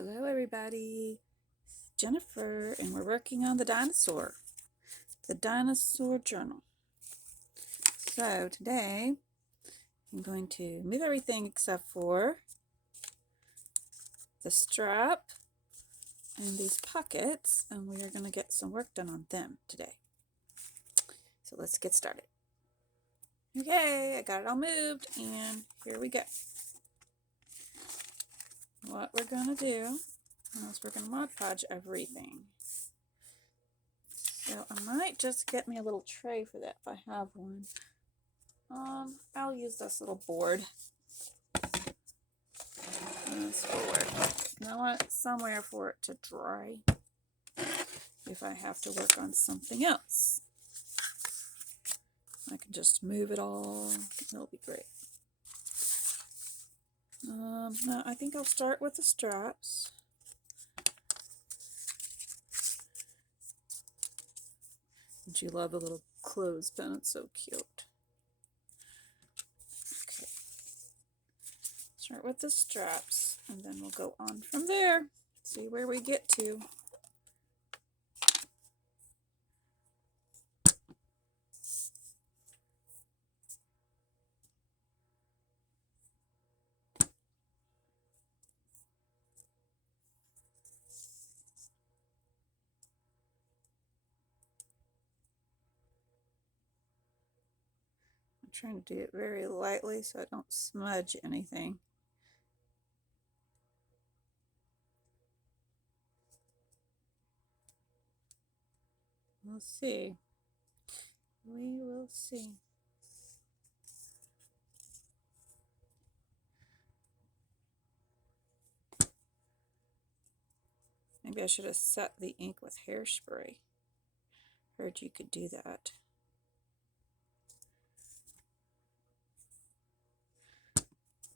Hello everybody, it's Jennifer, and we're working on the dinosaur journal. So today I'm going to move everything except for the strap and these pockets, and we are going to get some work done on them today. So let's get started. Okay, I got it all moved, and here we go. What we're going to do is we're going to Mod Podge everything. So I might just get me a little tray for that if I have one. I'll use this little board. This board. And I want somewhere for it to dry if I have to work on something else. I can just move it all. That'll be great. Now I think I'll start with the straps. Don't you love the little clothespin? It's so cute. Okay. Start with the straps, and then we'll go on from there. See where we get to. I'm trying to do it very lightly so I don't smudge anything. We'll see. We will see. Maybe I should have set the ink with hairspray. Heard you could do that.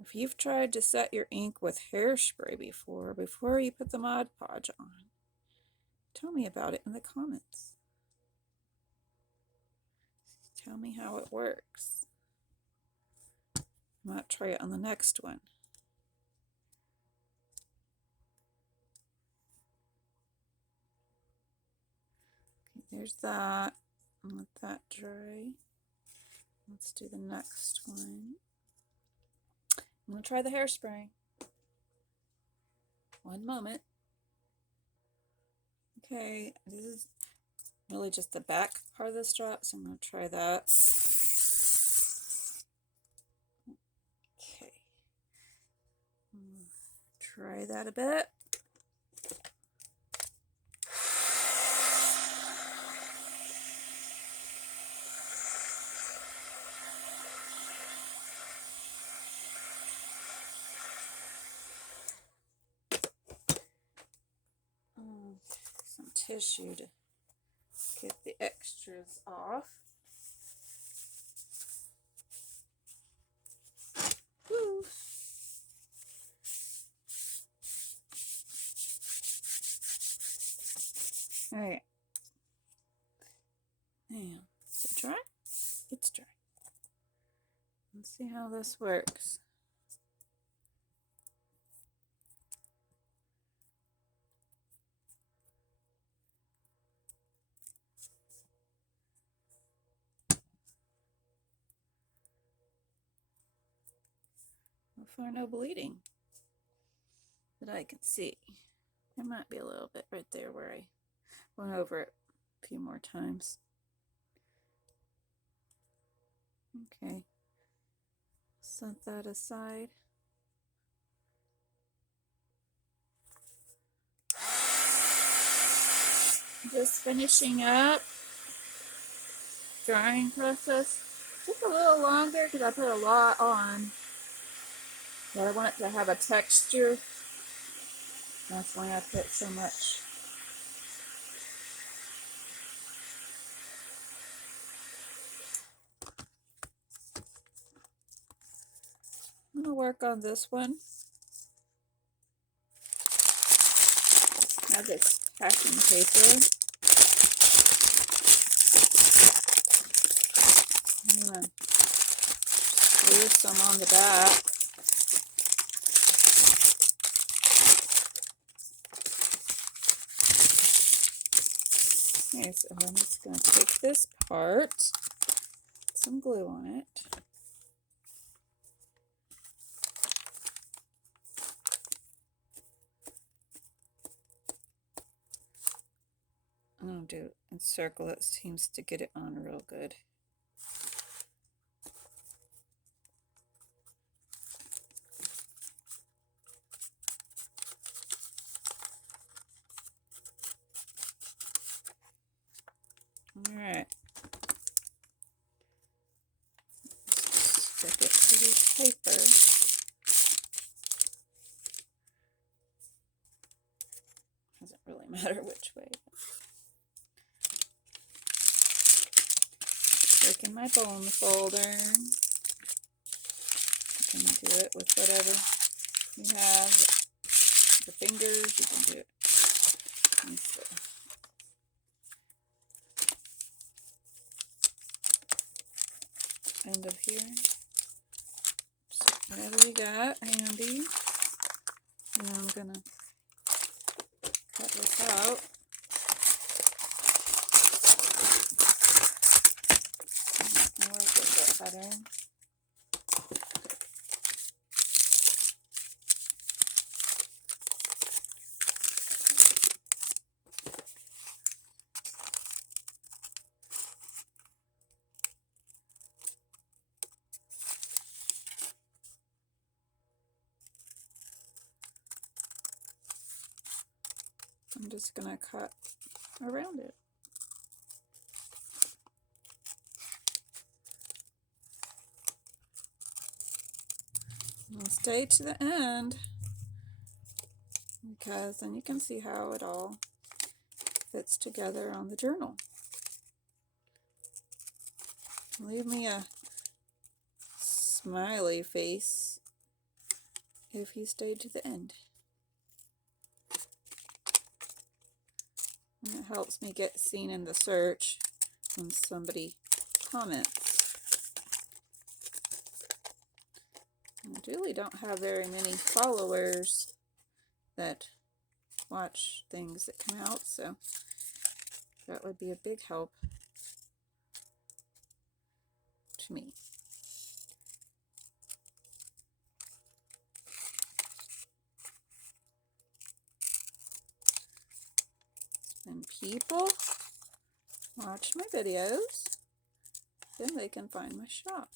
If you've tried to set your ink with hairspray before you put the Mod Podge on, tell me about it in the comments. Tell me how it works. I might try it on the next one. Okay, there's that. Let that dry. Let's do the next one. I'm going to try the hairspray. One moment. Okay, this is really just the back part of the strap, so I'm going to try that. Okay. Try that a bit. Some tissue to get the extras off. Woo. All right. Now, is it dry? It's dry. Let's see how this works. So far, no bleeding that I can see. There might be a little bit right there where I went over it a few more times. Okay, set that aside. Just finishing up drying process. Took a little longer because I put a lot on, but I want it to have a texture. That's why I put so much. I'm going to work on this one. I have this packing paper. I'm going to glue some on the back. Okay, so I'm just going to take this part, put some glue on it. I'm going to do a circle. It seems to get it on real good. Alright. Stick it to this paper. Doesn't really matter which way. Stick in my bone folder. You can do it with whatever you have. The fingers, you can do it. End of here. So whatever you got handy. And I'm gonna cut this out. I'll work with it better. I'm just going to cut around it. I'll stay to the end because then you can see how it all fits together on the journal. Leave me a smiley face if you stayed to the end. And it helps me get seen in the search when somebody comments. I really don't have very many followers that watch things that come out, so that would be a big help to me. When people watch my videos, then they can find my shop.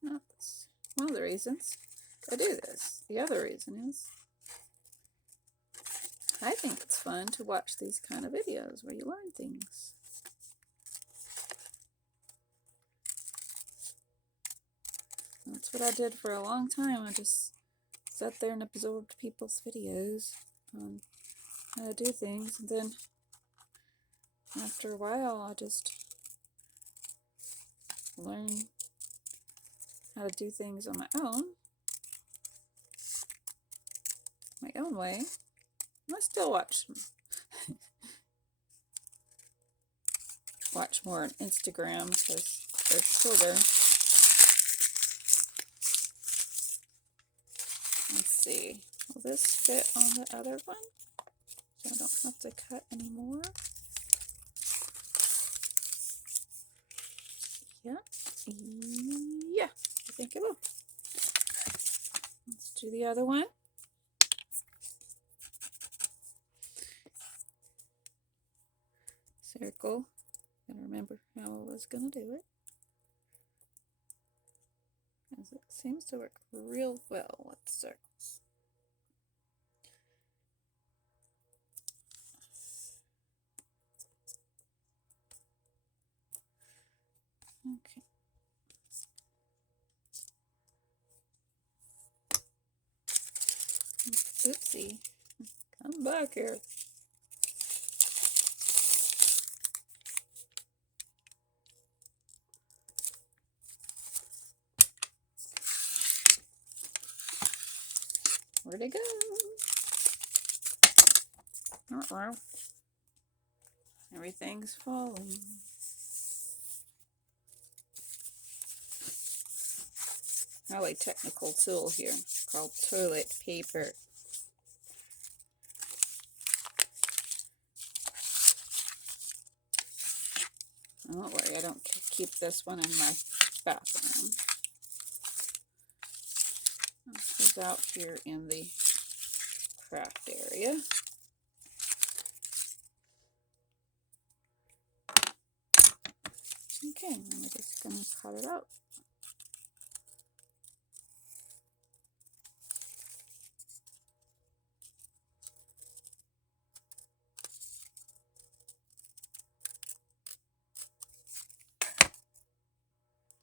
That's one of the reasons I do this. The other reason is I think it's fun to watch these kind of videos where you learn things. That's what I did for a long time. I just sat there and absorbed people's videos on how to do things, and then after a while I just learned how to do things on my own way. And I still watch more on Instagram because they're shorter. Let's see, will this fit on the other one so I don't have to cut anymore? Yeah, I think it will. Let's do the other one. Circle. Gotta remember how I was gonna do it, as it seems to work real well with circles. Okay. Oopsie. Come back here. Where'd it go? Uh-oh. Everything's falling. Really technical tool here called toilet paper. Don't worry, I don't keep this one in my bathroom. This is out here in the craft area. Okay, and we're just going to cut it out.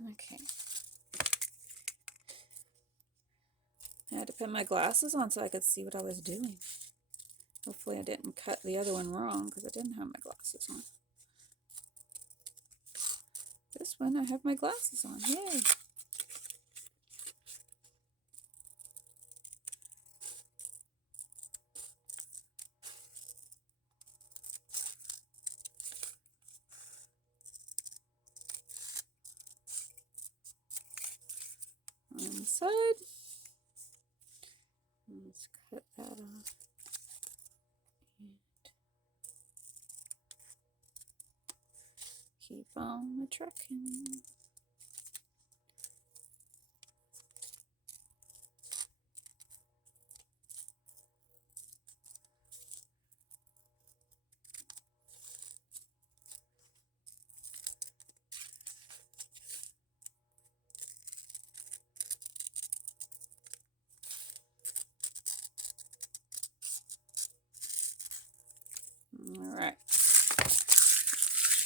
Okay. I had to put my glasses on so I could see what I was doing. Hopefully I didn't cut the other one wrong because I didn't have my glasses on. This one I have my glasses on. Yay! On the side. Let's cut that off. Keep on trucking. All right.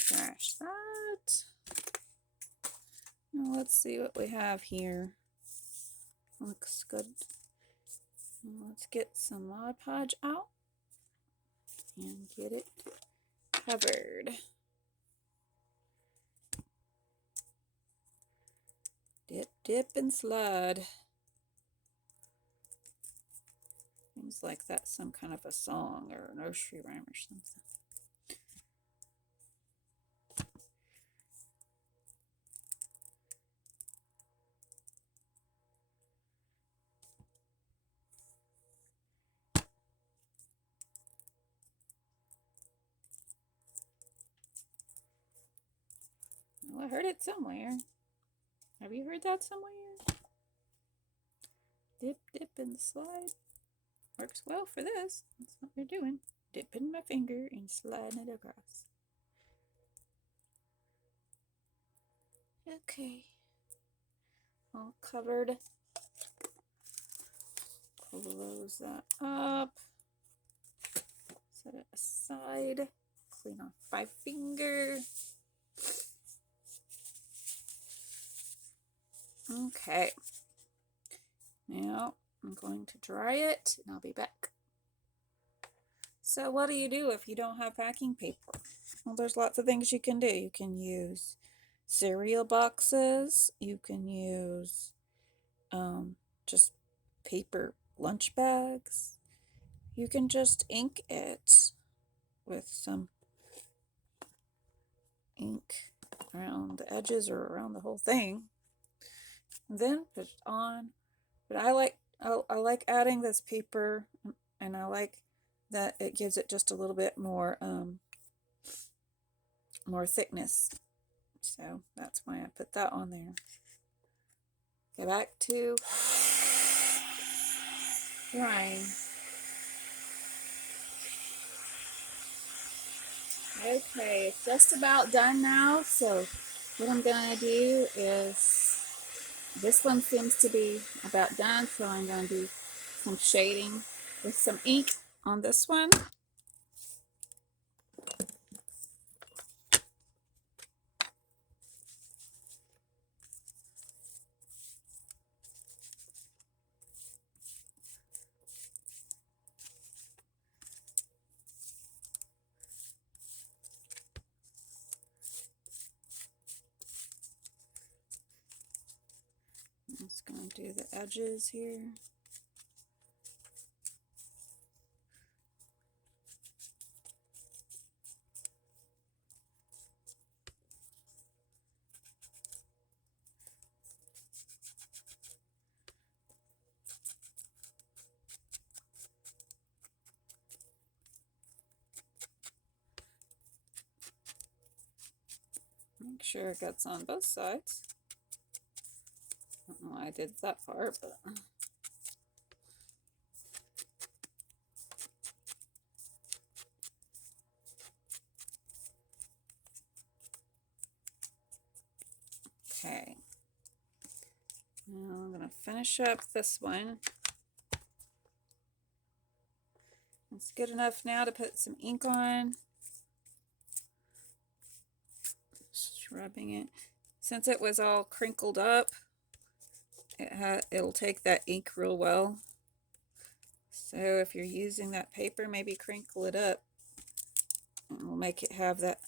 Trash that. Now let's see what we have here. Looks good. Let's get some Mod Podge out and get it covered. Dip, dip, and slide. Seems like that's some kind of a song or a nursery rhyme or something. Well, I heard it somewhere. Have you heard that somewhere? Dip, dip, and slide. Works well for this. That's what we're doing. Dipping my finger and sliding it across. Okay. All covered. Close that up. Set it aside. Clean off my finger. Okay. Now I'm going to dry it and I'll be back. So what do you do if you don't have packing paper? Well, there's lots of things you can do. You can use cereal boxes. You can use just paper lunch bags. You can just ink it with some ink around the edges or around the whole thing. And then put it on. But I like adding this paper, and I like that it gives it just a little bit more more thickness. So that's why I put that on there. Go back to drying. Okay, it's just about done now. So what I'm going to do is, this one seems to be about done, so I'm going to do some shading with some ink on this one. I'm just going to do the edges here. sure it gets on both sides. I don't know why I did that part, but okay. Now I'm going to finish up this one. It's good enough now to put some ink on. Just rubbing it. Since it was all crinkled up, it'll take that ink real well. So if you're using that paper, maybe crinkle it up, and it'll make it have that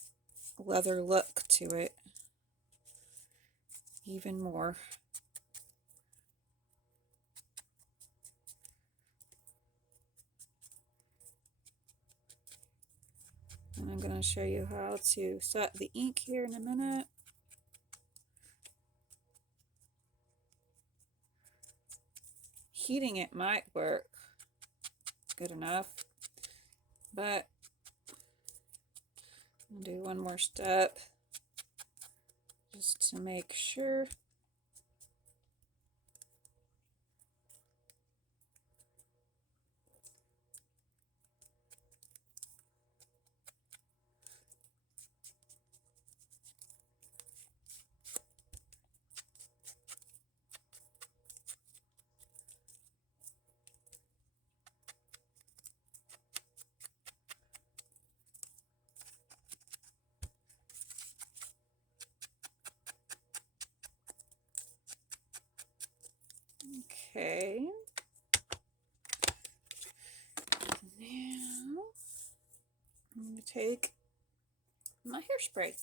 leather look to it even more. And I'm going to show you how to set the ink here in a minute. Heating it might work good enough, but I'll do one more step just to make sure. Okay. Now I'm going to take my hairspray,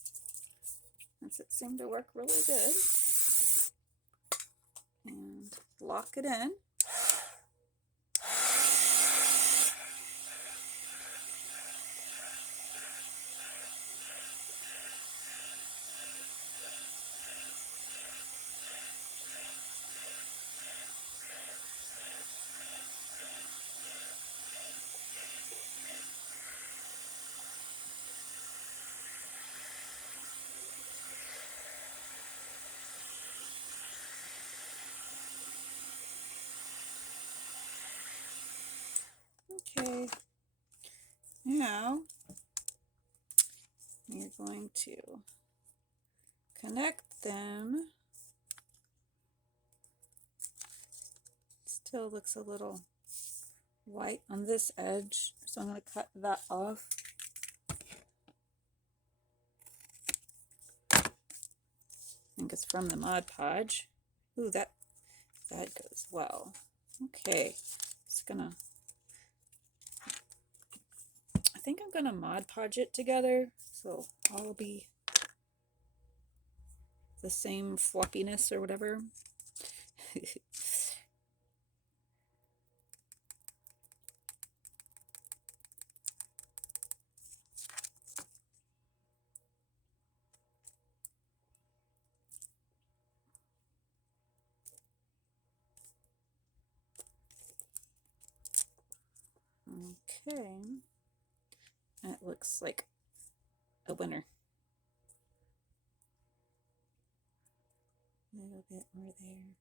since it seemed to work really good, and lock it in. Okay, now you're going to connect them. Still looks a little white on this edge, so I'm going to cut that off. I think it's from the Mod Podge. Ooh, that goes well. Okay, it's gonna. I think I'm gonna Mod Podge it together, so all be the same floppiness or whatever. Okay, that looks like a winner. A little bit more there,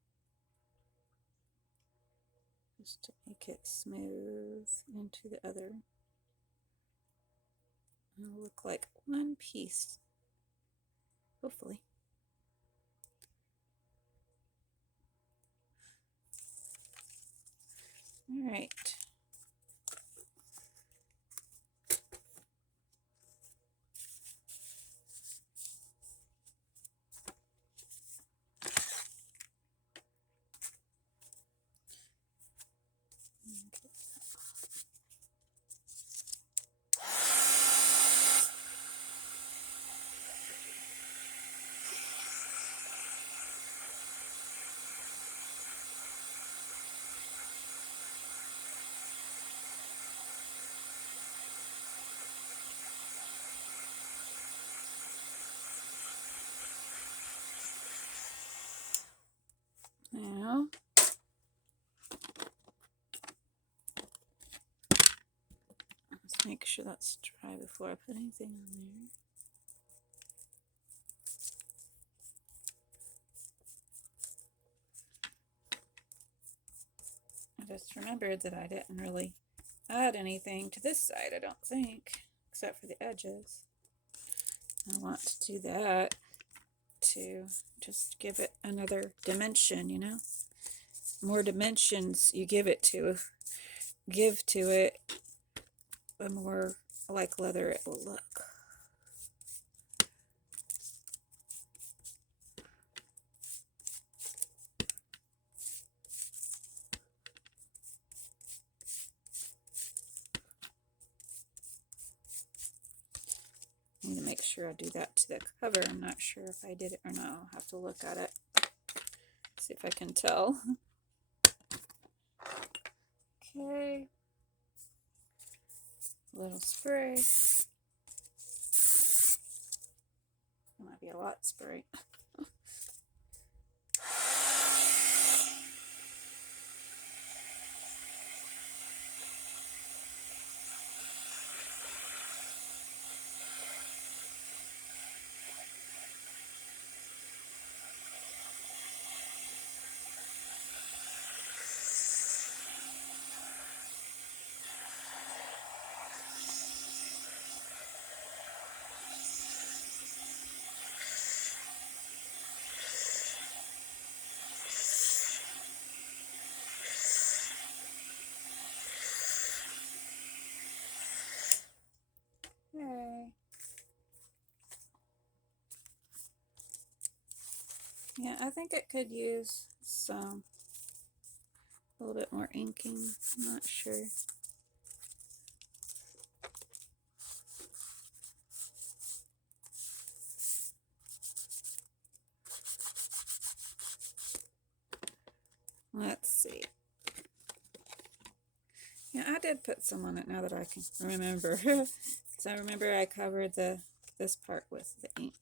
just to make it smooth into the other. It'll look like one piece, hopefully. All right. Now, let's make sure that's dry before I put anything on there. just remembered that I didn't really add anything to this side, I don't think, except for the edges. I want to do that to just give it another dimension, you know? More dimensions you give to it, the more like leather it will look. I need to make sure I do that to the cover. I'm not sure if I did it or not. I'll have to look at it, see if I can tell. Okay. A little spray. It might be a lot spray. Okay. Yeah, I think it could use a little bit more inking. I'm not sure. Let's see. Yeah, I did put some on it now that I can remember. So I remember I covered this part with the ink.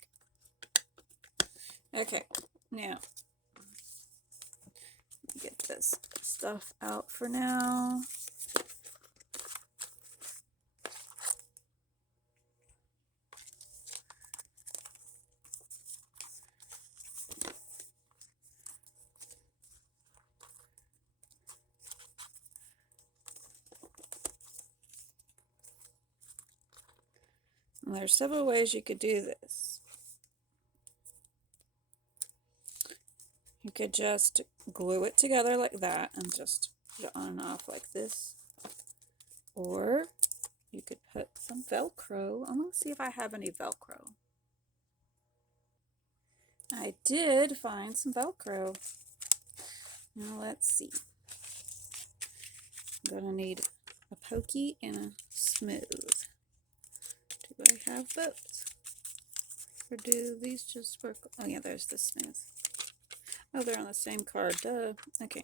Okay, now get this stuff out for now. And there's several ways you could do this. You could just glue it together like that and just put it on and off like this. Or you could put some Velcro. I'm going to see if I have any Velcro. I did find some Velcro. Now let's see. I'm going to need a pokey and a smooth. Do I have both? Or do these just work? Oh yeah, there's the smooth. Oh, they're on the same card. Duh. Okay.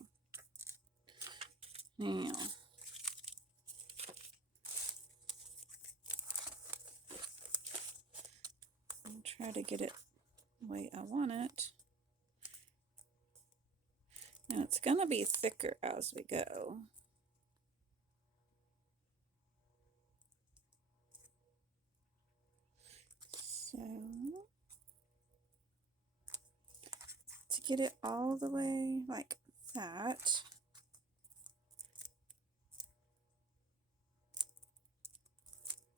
Now. I'll try to get it the way I want it. Now it's going to be thicker as we go. So, to get it all the way like that,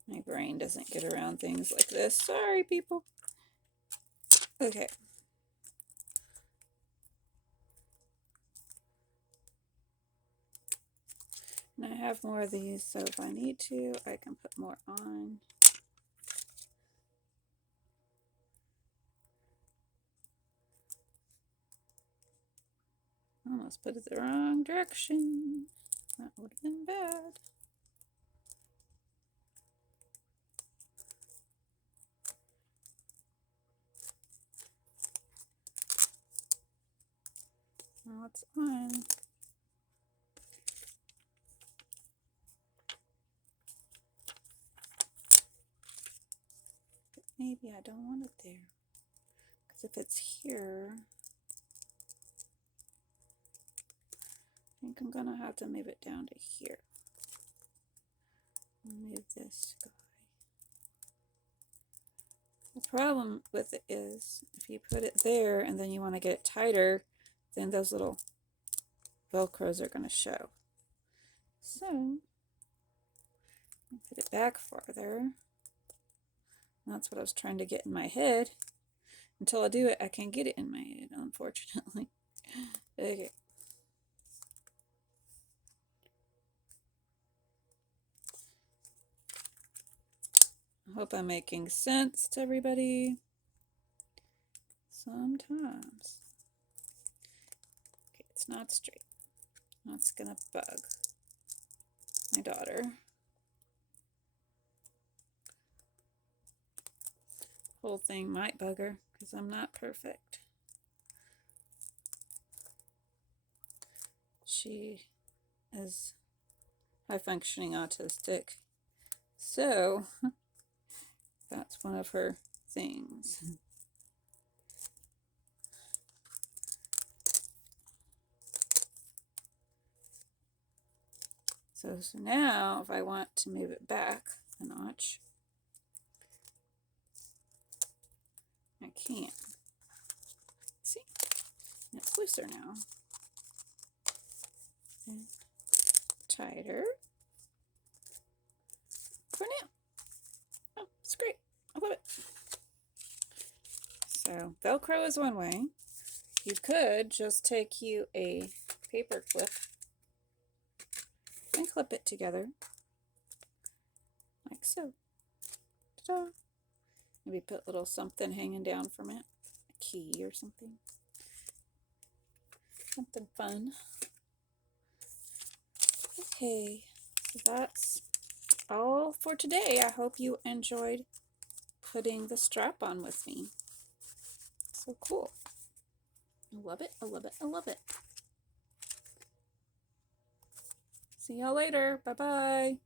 my brain doesn't get around things like this. Sorry, people. Okay. And I have more of these, so if I need to, I can put more on. Almost put it the wrong direction. That would have been bad. Now it's on. But maybe I don't want it there. Because if it's here, I think I'm going to have to move it down to here. Move this guy. The problem with it is if you put it there and then you want to get it tighter, then those little Velcros are going to show. So put it back farther. That's what I was trying to get in my head. Until I do it, I can't get it in my head, unfortunately. Okay. I hope I'm making sense to everybody. Sometimes. Okay, it's not straight. That's gonna bug my daughter. Whole thing might bug her because I'm not perfect. She is high functioning autistic, so that's one of her things. So now if I want to move it back a notch, I can. See, it's looser now. And tighter for now. Oh, it's great. I love it. So Velcro is one way. You could just take you a paper clip and clip it together like so. Ta-da. Maybe put a little something hanging down from it, a key or something. Something fun. Okay, so that's all for today. I hope you enjoyed putting the strap on with me. So cool. I love it, I love it, I love it. See y'all later. Bye-bye.